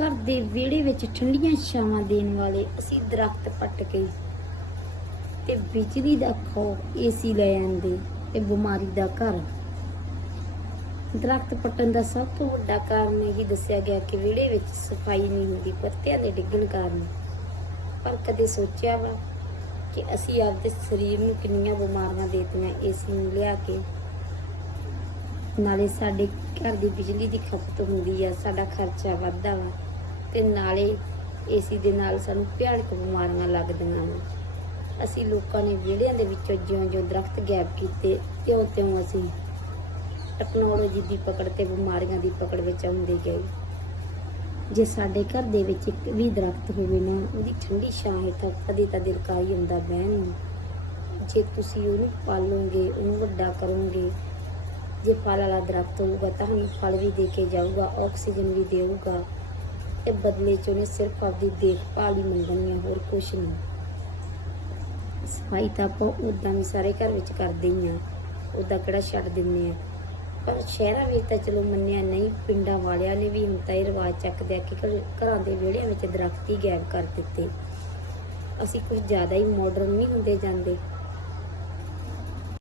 ਘਰ ਦੇ ਵਿਹੜੇ ਵਿੱਚ ਠੰਡੀਆਂ ਛਾਵਾਂ ਦੇਣ ਵਾਲੇ ਅਸੀਂ ਦਰਖਤ ਪੱਟ ਕੇ ਤੇ ਬਿਜਲੀ ਦਾ ਖੋ ਏਸੀ ਲੈ ਆਂਦੇ ਇਹ ਬਿਮਾਰੀ ਦਾ ਘਰ। ਦਰਖਤ ਪੱਟਣ ਦਾ ਸਭ ਤੋਂ ਵੱਡਾ ਕਾਰਨ ਇਹ ਦੱਸਿਆ ਗਿਆ ਕਿ ਵਿਹੜੇ ਵਿੱਚ ਸਫ਼ਾਈ ਨਹੀਂ ਹੁੰਦੀ, ਪੱਤਿਆਂ ਦੇ ਡਿੱਗਣ ਕਾਰਨ। ਪਰ ਕਦੇ ਸੋਚਿਆ ਵਾ ਕਿ ਅਸੀਂ ਆਪਦੇ ਸਰੀਰ ਨੂੰ ਕਿੰਨੀਆਂ ਬਿਮਾਰੀਆਂ ਦੇਤੀਆਂ ਏਸੀ ਨੂੰ ਲਿਆ ਕੇ ਨਾਲੇ ਸਾਡੇ ਘਰ ਦੀ ਬਿਜਲੀ ਦੀ ਖਪਤ ਹੁੰਦੀ ਆ, ਸਾਡਾ ਖਰਚਾ ਵੱਧਦਾ ਵਾ ਤੇ ਨਾਲੇ ਏਸੀ ਦੇ ਨਾਲ ਸਾਨੂੰ ਭਿਆਨਕ ਬਿਮਾਰੀਆਂ ਲੱਗਦੀਆਂ ਵਾ। ਅਸੀਂ ਲੋਕਾਂ ਨੇ ਵਿਹੜਿਆਂ ਦੇ ਵਿੱਚੋਂ ਜਿਉਂ-ਜਿਉਂ ਦਰਖਤ ਗਾਇਬ ਕੀਤੇ, ਤਿਉਂ-ਤਿਉਂ ਅਸੀਂ ਟੈਕਨੋਲੋਜੀ ਦੀ ਪਕੜ ਤੇ ਬਿਮਾਰੀਆਂ ਦੀ ਪਕੜ ਵਿੱਚ ਆਉਂਦੇ ਗਏ। ਜੇ ਸਾਡੇ ਘਰ ਦੇ ਵਿੱਚ ਇੱਕ ਵੀ ਦਰਖਤ ਹੋਵੇ ਨਾ, ਉਹਦੀ ਠੰਡੀ ਛਾਂ ਹੇਠਾਂ ਕਦੇ ਤਾਂ ਦਿਲ ਕਰ ਹੀ ਹੁੰਦਾ ਬਹਿਣ ਨੂੰ। ਜੇ ਤੁਸੀਂ ਉਹਨੂੰ ਪਾਲੋਗੇ, ਉਹਨੂੰ ਵੱਡਾ ਕਰੋਗੇ ਜੇ ਫਲ ਵਾਲਾ ਦਰਖਤ ਹੋਊਗਾ ਤਾਂ ਤੁਹਾਨੂੰ ਫਲ ਵੀ ਦੇ ਕੇ ਜਾਊਗਾ ਆਕਸੀਜਨ ਵੀ ਦੇਊਗਾ ਤੇ ਬਦਲੇ ਚ ਉਹਨੇ ਸਿਰਫ ਆਪਦੀ ਦੇਖਭਾਲ ਹੀ ਮੰਗਣੀ ਹੈ ਹੋਰ ਕੁਝ ਨਹੀਂ ਸਫ਼ਾਈ ਤਾਂ ਆਪਾਂ ਉਦਾਂ ਵੀ ਸਾਰੇ ਘਰ ਵਿੱਚ ਕਰਦੇ ਹੀ ਆ ਉਦਾਂ ਕਿਹੜਾ ਛੱਡ ਦਿੰਨੇ ਆ ਪਰ ਸ਼ਹਿਰਾਂ ਵਿੱਚ ਤਾਂ ਚਲੋ ਮੰਨਿਆ ਨਹੀਂ ਪਿੰਡਾਂ ਵਾਲਿਆਂ ਨੇ ਵੀ ਹੁਣ ਤਾਂ ਇਹ ਰਿਵਾਜ ਚੱਕਦੇ ਆ ਕਿ ਘਰ- ਘਰਾਂ ਦੇ ਵਿਹੜਿਆਂ ਵਿੱਚ ਦਰਖਤ ਹੀ ਗਾਇਬ ਕਰ ਦਿੱਤੇ ਅਸੀਂ ਕੁਝ ਜ਼ਿਆਦਾ ਹੀ ਮਾਡਰਨ ਨਹੀਂ ਹੁੰਦੇ ਜਾਂਦੇ